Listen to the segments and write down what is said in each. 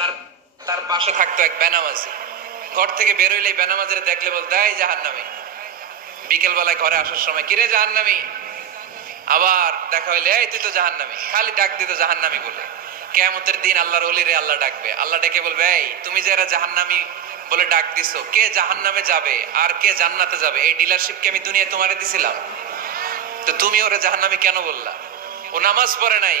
তার তার পাশে থাকতো এক বেনামাজি। ঘর থেকে বেরোইলেই বেনামাজিরে দেখলে বলতো, এই জাহান্নামী। বিকেল বেলায় ঘরে আসার সময়, কিরে জাহান্নামী? আবার দেখা হইলে, এই, তুই তো জাহান্নামী। খালি ডাক দিত জাহান্নামী বলে। কেয়ামতের দিন আল্লাহর অলিরে আল্লাহ ডাকবে। আল্লাহ ডেকে বলবে, এই, তুমি যে এরা জাহান্নামী বলে ডাক দিছো, কে জাহান্নামে যাবে আর কে জান্নাতে যাবে? এই ডিলারশিপ কি আমি দুনিয়ায় তোমারে দিছিলাম? তো তুমি ওরে জাহান্নামী কেন বললা? ও নামাজ পড়ে নাই।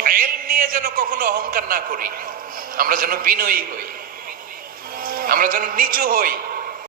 এলম নিয়ে যেন কখনো অহংকার না করি, আমরা যেন বিনয়ী হই, আমরা যেন নিচু হই।